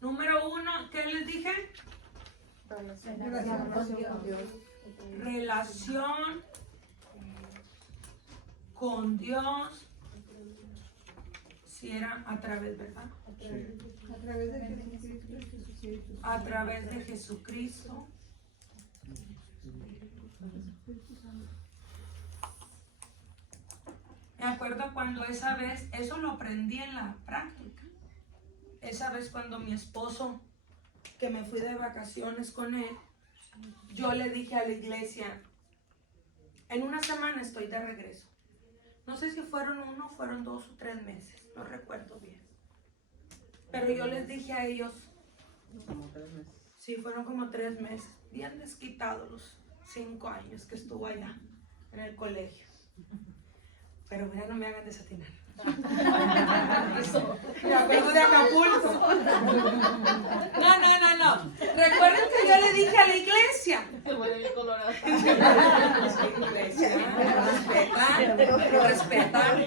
Número 1, ¿qué les dije? Relación con Dios. Relación con Dios. Si era a través, ¿verdad? A través de Jesucristo. Me acuerdo cuando esa vez, eso lo aprendí en la práctica. Esa vez cuando mi esposo, que me fui de vacaciones con él, yo le dije a la iglesia, en una semana estoy de regreso. No sé si fueron 1, fueron 2 o 3 meses, no recuerdo bien. Pero yo les dije a ellos, Como 3 meses. sí, fueron como 3 meses, bien desquitados los 5 años que estuvo allá en el colegio. Pero mira, no me hagan desatinar. Me acuerdo de Acapulco. No. Recuerden que yo le dije a la iglesia. Respeta.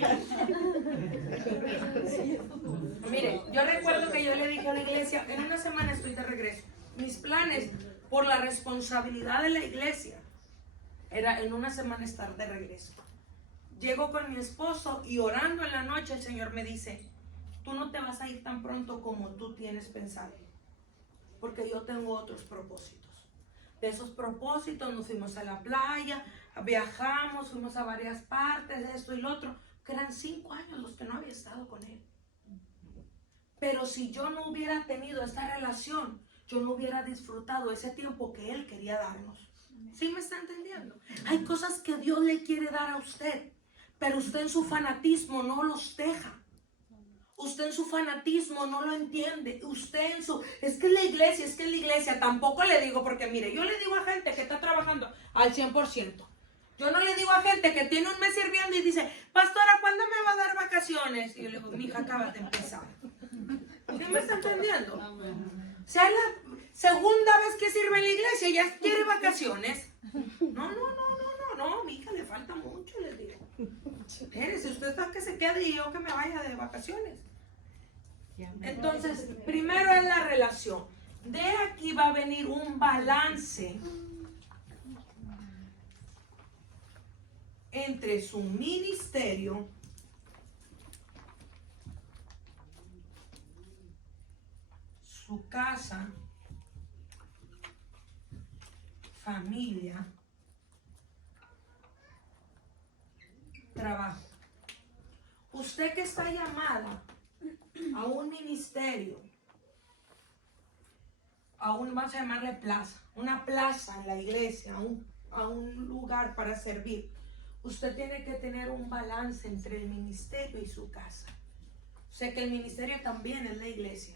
Mire, yo recuerdo que yo le dije a la iglesia, en una semana estoy de regreso. Mis planes, por la responsabilidad de la iglesia, era en una semana estar de regreso. Llego con mi esposo y orando en la noche el Señor me dice, tú no te vas a ir tan pronto como tú tienes pensado, porque yo tengo otros propósitos. De esos propósitos nos fuimos a la playa, viajamos, fuimos a varias partes, esto y lo otro, que eran 5 años los que no había estado con él. Pero si yo no hubiera tenido esta relación, yo no hubiera disfrutado ese tiempo que él quería darnos. ¿Sí me está entendiendo? Hay cosas que Dios le quiere dar a usted, pero usted en su fanatismo no los deja. Usted en su fanatismo no lo entiende. Usted en su... es que la iglesia, tampoco le digo, porque mire, yo le digo a gente que está trabajando al 100%. Yo no le digo a gente que tiene un mes sirviendo y dice, pastora, ¿cuándo me va a dar vacaciones? Y yo le digo, mija, acabas de empezar. ¿Sí me está entendiendo? O sea, es la segunda vez que sirve en la iglesia, ya quiere vacaciones. No, mi hija, le falta mucho, les digo. Si usted está que se quede y yo que me vaya de vacaciones. Entonces, primero es la relación. De aquí va a venir un balance entre su ministerio su casa, familia, trabajo. Usted que está llamada a un ministerio, vamos a llamarle plaza, una plaza en la iglesia, a un lugar para servir. Usted tiene que tener un balance entre el ministerio y su casa. Sé que el ministerio también es la iglesia.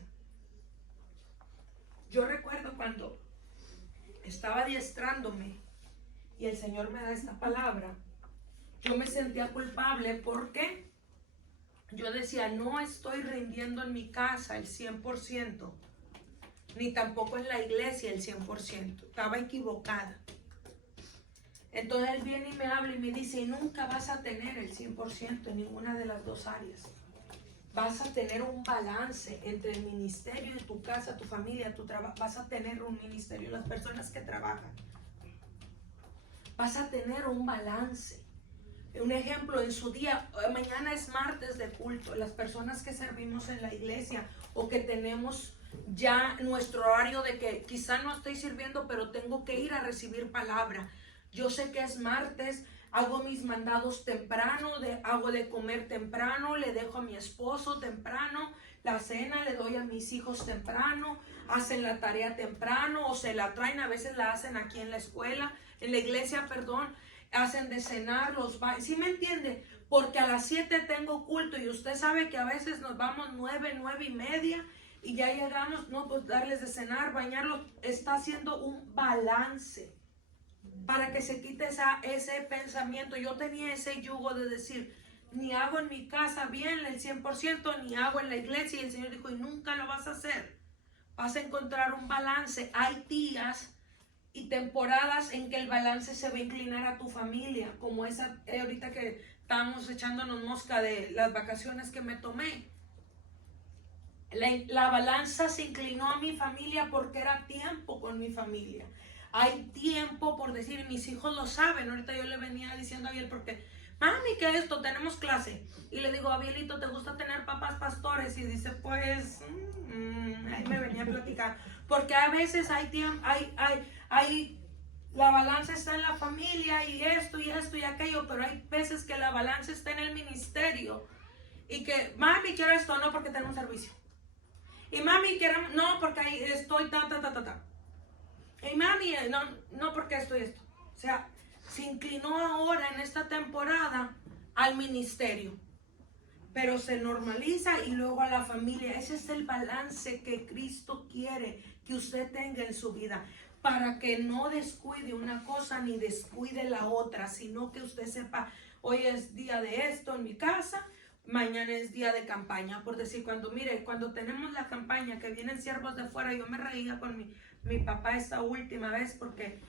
Yo recuerdo cuando estaba adiestrándome y el Señor me da esta palabra, yo me sentía culpable porque yo decía, no estoy rindiendo en mi casa el 100%, ni tampoco en la iglesia el 100%. Estaba equivocada. Entonces Él viene y me habla y me dice, y nunca vas a tener el 100% en ninguna de las dos áreas. Vas a tener un balance entre el ministerio y tu casa, tu familia, tu trabajo. Vas a tener un ministerio, las personas que trabajan. Vas a tener un balance. Un ejemplo, en su día, mañana es martes de culto, las personas que servimos en la iglesia o que tenemos ya nuestro horario de que quizá no estoy sirviendo, pero tengo que ir a recibir palabra. Yo sé que es martes, hago mis mandados temprano, hago de comer temprano, le dejo a mi esposo temprano, la cena le doy a mis hijos temprano, hacen la tarea temprano o se la traen, a veces la hacen aquí en la escuela, en la iglesia, perdón, hacen de cenar, ¿sí me entiende? Porque a las 7 tengo culto y usted sabe que a veces nos vamos 9:30 y ya llegamos, no, pues darles de cenar, bañarlos, está haciendo un balance para que se quite ese pensamiento. Yo tenía ese yugo de decir, ni hago en mi casa bien el 100%, ni hago en la iglesia, y el Señor dijo, y nunca lo vas a hacer, vas a encontrar un balance. Hay días y temporadas en que el balance se va a inclinar a tu familia, como esa ahorita que estábamos echándonos mosca de las vacaciones que me tomé. La balanza se inclinó a mi familia porque era tiempo con mi familia. Hay tiempo, por decir, mis hijos lo saben. Ahorita yo le venía diciendo a Abiel porque, mami, ¿qué es esto? Tenemos clase. Y le digo, Abielito, ¿te gusta tener papás pastores? Y dice, pues, ahí me venía a platicar. Porque a veces hay tiempo, la balanza está en la familia y esto y aquello, pero hay veces que la balanza está en el ministerio. Y que, mami, quiero esto, no, porque tenemos servicio. Y mami, queremos, no, porque ahí estoy, Y mami, no, porque esto y esto. O sea, se inclinó ahora en esta temporada al ministerio. Pero se normaliza y luego a la familia. Ese es el balance que Cristo quiere que usted tenga en su vida. Para que no descuide una cosa ni descuide la otra, sino que usted sepa, hoy es día de esto en mi casa, mañana es día de campaña. Por decir, cuando tenemos la campaña, que vienen siervos de fuera, yo me reía con mi papá esta última vez porque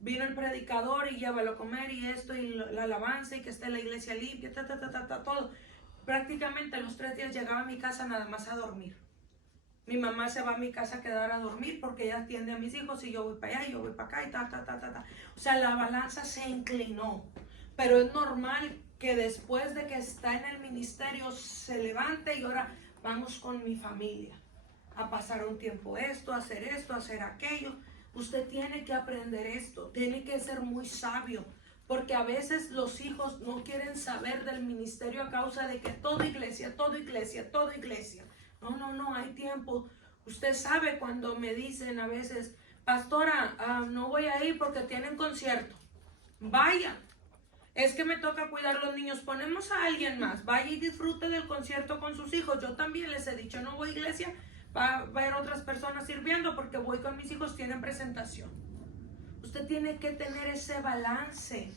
vino el predicador y llévalo a comer y esto y la alabanza y que esté la iglesia limpia, todo. Prácticamente a los 3 días llegaba a mi casa nada más a dormir. Mi mamá se va a mi casa a quedar a dormir porque ella atiende a mis hijos y yo voy para allá y yo voy para acá y O sea, la balanza se inclinó. Pero es normal que después de que está en el ministerio se levante y ahora vamos con mi familia a pasar un tiempo esto, hacer aquello. Usted tiene que aprender esto, tiene que ser muy sabio, porque a veces los hijos no quieren saber del ministerio a causa de que todo iglesia. No, hay tiempo. Usted sabe cuando me dicen a veces, pastora, no voy a ir porque tienen concierto. Vaya. Es que me toca cuidar a los niños. Ponemos a alguien más. Vaya y disfrute del concierto con sus hijos. Yo también les he dicho, no voy a iglesia. Va a haber otras personas sirviendo porque voy con mis hijos, tienen presentación. Usted tiene que tener ese balance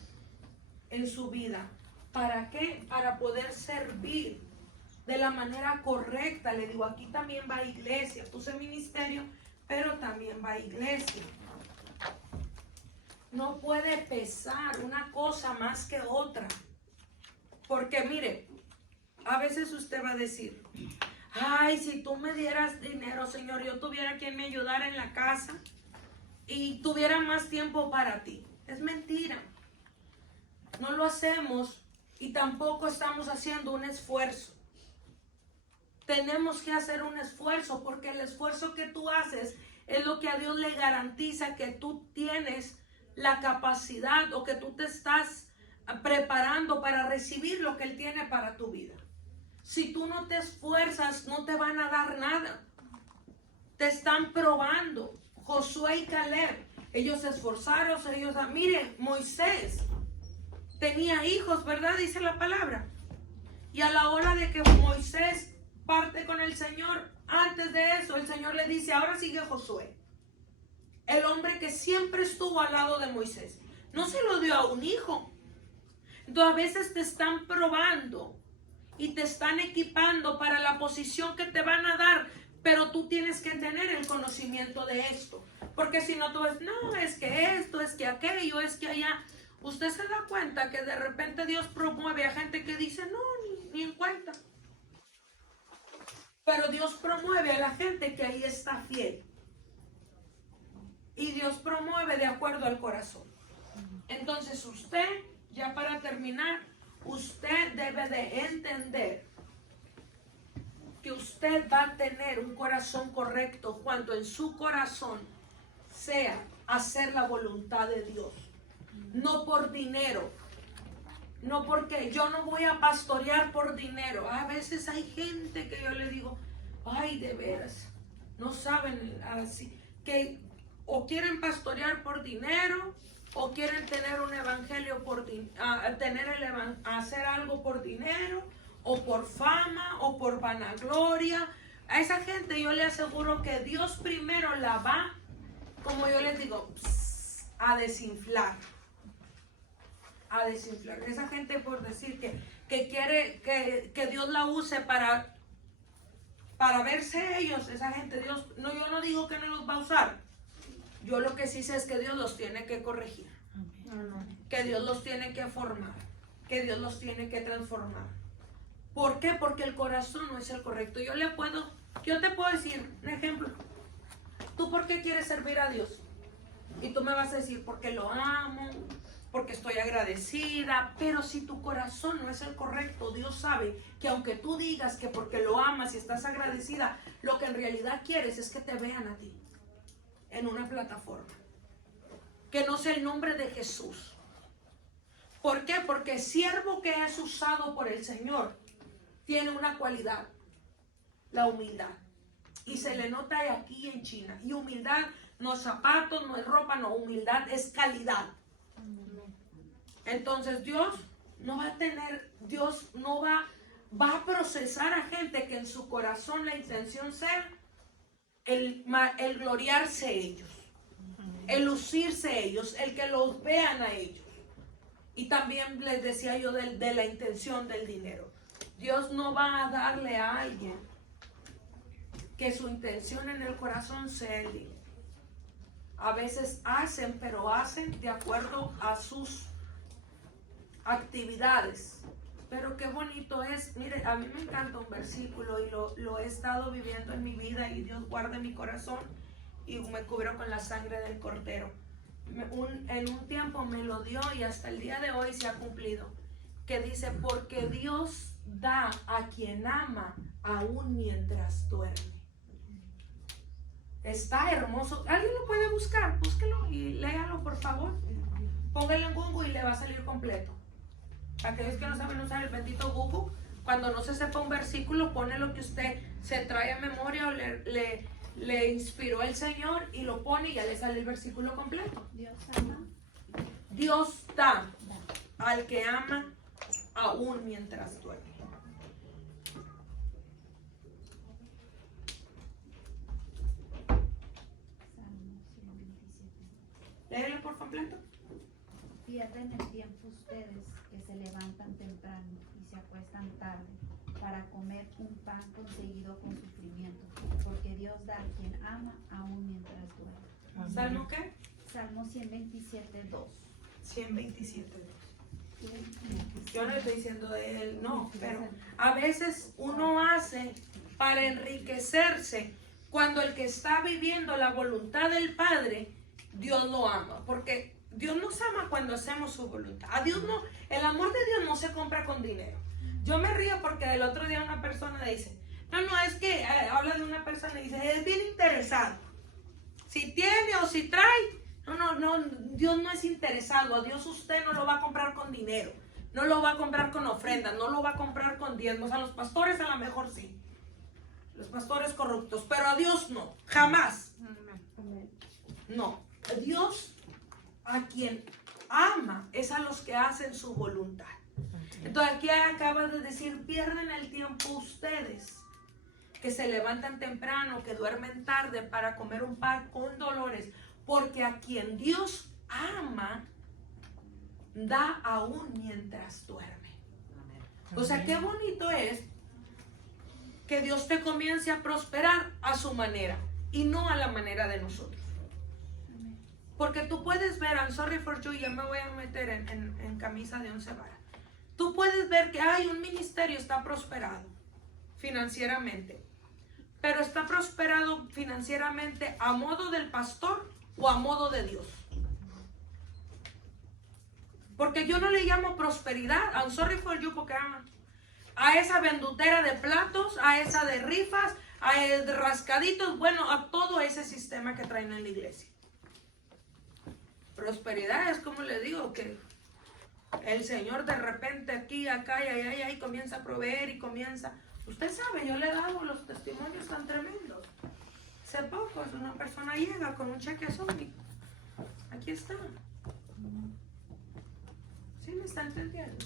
en su vida. ¿Para qué? Para poder servir de la manera correcta. Le digo, aquí también va a iglesia. Puse ministerio, pero también va a iglesia. No puede pesar una cosa más que otra. Porque mire, a veces usted va a decir, ay, si tú me dieras dinero, Señor, yo tuviera quien me ayudara en la casa y tuviera más tiempo para ti. Es mentira. No lo hacemos y tampoco estamos haciendo un esfuerzo. Tenemos que hacer un esfuerzo porque el esfuerzo que tú haces es lo que a Dios le garantiza que tú tienes la capacidad o que tú te estás preparando para recibir lo que Él tiene para tu vida. Si tú no te esfuerzas, no te van a dar nada. Te están probando. Josué y Caleb, ellos se esforzaron, mire, Moisés tenía hijos, ¿verdad? Dice la palabra. Y a la hora de que Moisés parte con el Señor, antes de eso, el Señor le dice, ahora sigue Josué. El hombre que siempre estuvo al lado de Moisés. No se lo dio a un hijo. Entonces a veces te están probando y te están equipando para la posición que te van a dar, pero tú tienes que tener el conocimiento de esto. Porque si no, tú ves, no, es que esto, es que aquello, es que allá. Usted se da cuenta que de repente Dios promueve a gente que dice, no, ni en cuenta. Pero Dios promueve a la gente que ahí está fiel. Y Dios promueve de acuerdo al corazón. Entonces usted, ya para terminar, usted debe de entender que usted va a tener un corazón correcto cuando en su corazón sea hacer la voluntad de Dios. no por dinero. No porque yo no voy a pastorear por dinero. A veces hay gente que yo le digo, ay, de veras, no saben así, que o quieren pastorear por dinero, o quieren tener un evangelio por hacer algo por dinero, o por fama, o por vanagloria. A esa gente yo le aseguro que Dios primero la va, como yo les digo, a desinflar. A desinflar. Esa gente, por decir que quiere que Dios la use para verse ellos, esa gente, Dios, no, yo no digo que no los va a usar. Yo lo que sí sé es que Dios los tiene que corregir, que Dios los tiene que formar, que Dios los tiene que transformar. ¿Por qué? Porque el corazón no es el correcto. Yo te puedo decir un ejemplo. ¿Tú por qué quieres servir a Dios? Y tú me vas a decir, porque lo amo, porque estoy agradecida. Pero si tu corazón no es el correcto, Dios sabe que aunque tú digas que porque lo amas y estás agradecida, lo que en realidad quieres es que te vean a ti en una plataforma, que no sea el nombre de Jesús. ¿Por qué? Porque siervo que es usado por el Señor tiene una cualidad, la humildad, y se le nota aquí en China. Y humildad no es zapatos, no es ropa, no, humildad es calidad. Entonces Dios no va a procesar a gente que en su corazón la intención sea el gloriarse ellos, el lucirse ellos, el que los vean a ellos. Y también les decía yo de la intención del dinero. Dios no va a darle a alguien que su intención en el corazón sea el dinero. A veces pero hacen de acuerdo a sus actividades. Pero qué bonito es. Mire, a mí me encanta un versículo y lo he estado viviendo en mi vida, y Dios guarda mi corazón y me cubrió con la sangre del Cordero. En un tiempo me lo dio y hasta el día de hoy se ha cumplido. Que dice, porque Dios da a quien ama aún mientras duerme. Está hermoso. ¿Alguien lo puede buscar? Búsquelo y léalo, por favor. Póngalo en Google y le va a salir completo. Aquellos que no saben usar el bendito Google, cuando no se sepa un versículo, pone lo que usted se trae a memoria o le inspiró el Señor y lo pone y ya le sale el versículo completo. Dios ama. Dios da al que ama aún mientras duerme. Léelo por completo. Pierden el tiempo ustedes que se levantan temprano y se acuestan tarde para comer un pan conseguido con sufrimiento, porque Dios da a quien ama aún mientras duerme. ¿Salmo qué? Salmo 127:2. 127. Yo no estoy diciendo de él, no, pero a veces uno hace para enriquecerse cuando el que está viviendo la voluntad del Padre, Dios lo ama, porque Dios nos ama cuando hacemos su voluntad. A Dios no, el amor de Dios no se compra con dinero. Yo me río porque el otro día una persona dice, no, es que habla de una persona y dice, es bien interesado. Si tiene o si trae, no, Dios no es interesado. A Dios usted no lo va a comprar con dinero, no lo va a comprar con ofrendas, no lo va a comprar con diezmos. A los pastores a lo mejor sí, los pastores corruptos, pero a Dios no, jamás. No, a Dios, a quien ama es a los que hacen su voluntad. Entonces aquí acaba de decir, pierden el tiempo ustedes que se levantan temprano, que duermen tarde para comer un pan con dolores, porque a quien Dios ama da aún mientras duerme. O sea, qué bonito es que Dios te comience a prosperar a su manera y no a la manera de nosotros. Porque tú puedes ver, I'm sorry for you, ya me voy a meter en camisa de 11 varas. Tú puedes ver que un ministerio está prosperado financieramente, pero está prosperado financieramente a modo del pastor o a modo de Dios. Porque yo no le llamo prosperidad, I'm sorry for you, porque a esa vendutera de platos, a esa de rifas, a el de rascaditos, bueno, a todo ese sistema que traen en la iglesia. Prosperidad es como le digo, que el Señor de repente aquí, acá y allá y comienza a proveer y comienza. Usted sabe, yo le he dado los testimonios tan tremendos. Hace poco una persona llega con un cheque azul. Aquí está. ¿Sí me está entendiendo?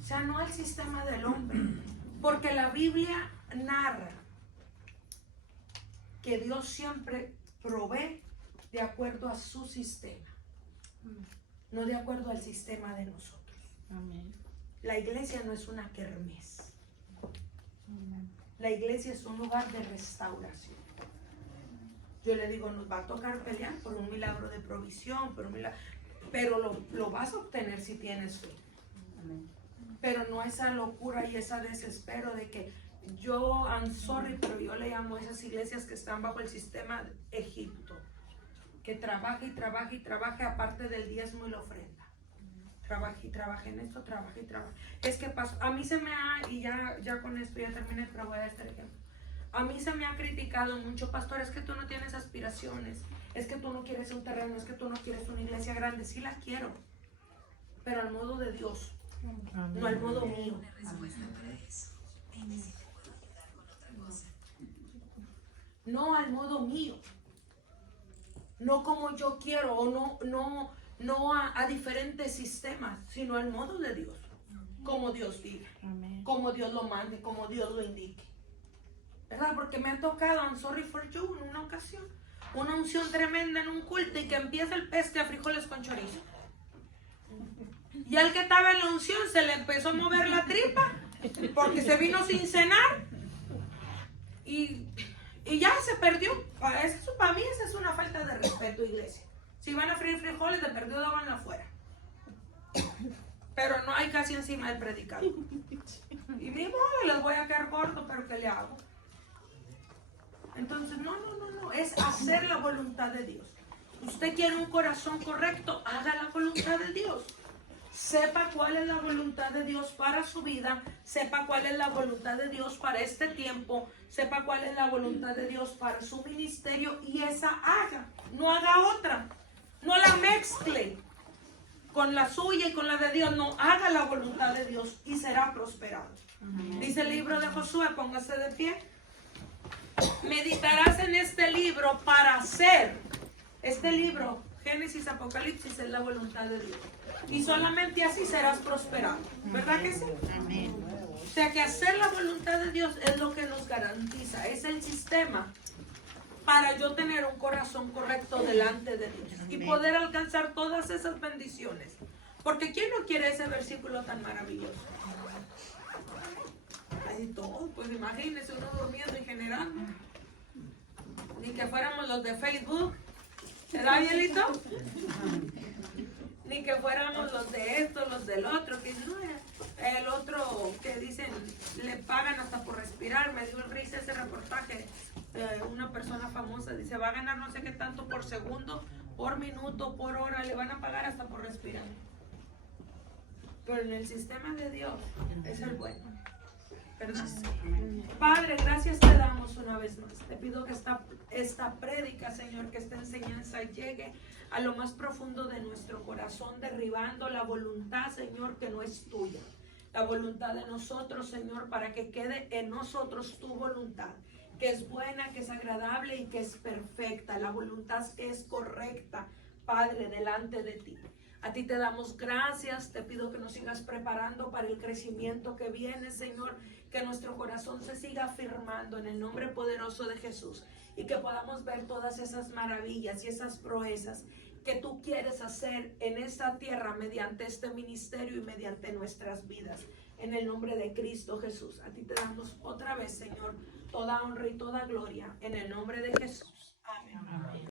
O sea, no al sistema del hombre. Porque la Biblia narra que Dios siempre provee de acuerdo a su sistema, no de acuerdo al sistema de nosotros. Amén. La iglesia no es una kermés. La iglesia es un lugar de restauración. Yo le digo, nos va a tocar pelear por un milagro de provisión, por un milagro, pero lo vas a obtener si tienes fe. Amén. Pero no esa locura y ese desespero de que I'm sorry, pero yo le llamo a esas iglesias que están bajo el sistema de Egipto, que trabaje y trabaje y trabaje aparte del diezmo y la ofrenda. Trabaje y trabaje en esto, trabaje y trabaje. Es que pasó, a mí se me ha, y ya con esto ya terminé, pero voy a dar este ejemplo. A mí se me ha criticado mucho, pastor, es que tú no tienes aspiraciones, es que tú no quieres un terreno, es que tú no quieres una iglesia grande. Sí la quiero, pero al modo de Dios, Amén. no al modo mío. No al modo mío, no como yo quiero, o no a diferentes sistemas, sino al modo de Dios, como Dios diga, Amén. como Dios lo mande, como Dios lo indique, ¿verdad? Porque me ha tocado, I'm sorry for you, en una ocasión, una unción tremenda en un culto y que empieza el pesque a frijoles con chorizo. Y al que estaba en la unción se le empezó a mover la tripa porque se vino sin cenar y ya se perdió. Para mí esa es una falta de respeto, iglesia. Si van a freír frijoles, de perdido háganlo afuera. Pero no hay casi encima del predicador. Y mi modo, les voy a quedar gordo, pero ¿qué le hago? Entonces, no, es hacer la voluntad de Dios. Usted quiere un corazón correcto, haga la voluntad de Dios. Sepa cuál es la voluntad de Dios para su vida, sepa cuál es la voluntad de Dios para este tiempo, sepa cuál es la voluntad de Dios para su ministerio y esa haga, no haga otra, no la mezcle con la suya y con la de Dios, no, haga la voluntad de Dios y será prosperado. Dice el libro de Josué, póngase de pie. Meditarás en este libro para hacer. Este libro, Génesis, Apocalipsis, es la voluntad de Dios. Y solamente así serás prosperado. ¿Verdad que sí? Amén. O sea que hacer la voluntad de Dios es lo que nos garantiza. Es el sistema para yo tener un corazón correcto delante de Dios. Y poder alcanzar todas esas bendiciones. Porque ¿quién no quiere ese versículo tan maravilloso? Ahí todo, pues imagínese uno durmiendo y generando. Ni que fuéramos los de Facebook. ¿Será Bielito? Ni que fuéramos los de esto, los del otro, que no, el otro que dicen, le pagan hasta por respirar. Me dio risa ese reportaje. Una persona famosa dice, va a ganar no sé qué tanto por segundo, por minuto, por hora, le van a pagar hasta por respirar. Pero en el sistema de Dios es el bueno. ¿Verdad? Padre, gracias te damos una vez más. Te pido que esta prédica, Señor, que esta enseñanza llegue a lo más profundo de nuestro corazón, derribando la voluntad, Señor, que no es tuya. La voluntad de nosotros, Señor, para que quede en nosotros tu voluntad, que es buena, que es agradable y que es perfecta. La voluntad que es correcta, Padre, delante de ti. A ti te damos gracias, te pido que nos sigas preparando para el crecimiento que viene, Señor, que nuestro corazón se siga afirmando en el nombre poderoso de Jesús y que podamos ver todas esas maravillas y esas proezas que tú quieres hacer en esta tierra mediante este ministerio y mediante nuestras vidas. En el nombre de Cristo Jesús, a ti te damos otra vez, Señor, toda honra y toda gloria en el nombre de Jesús. Amén.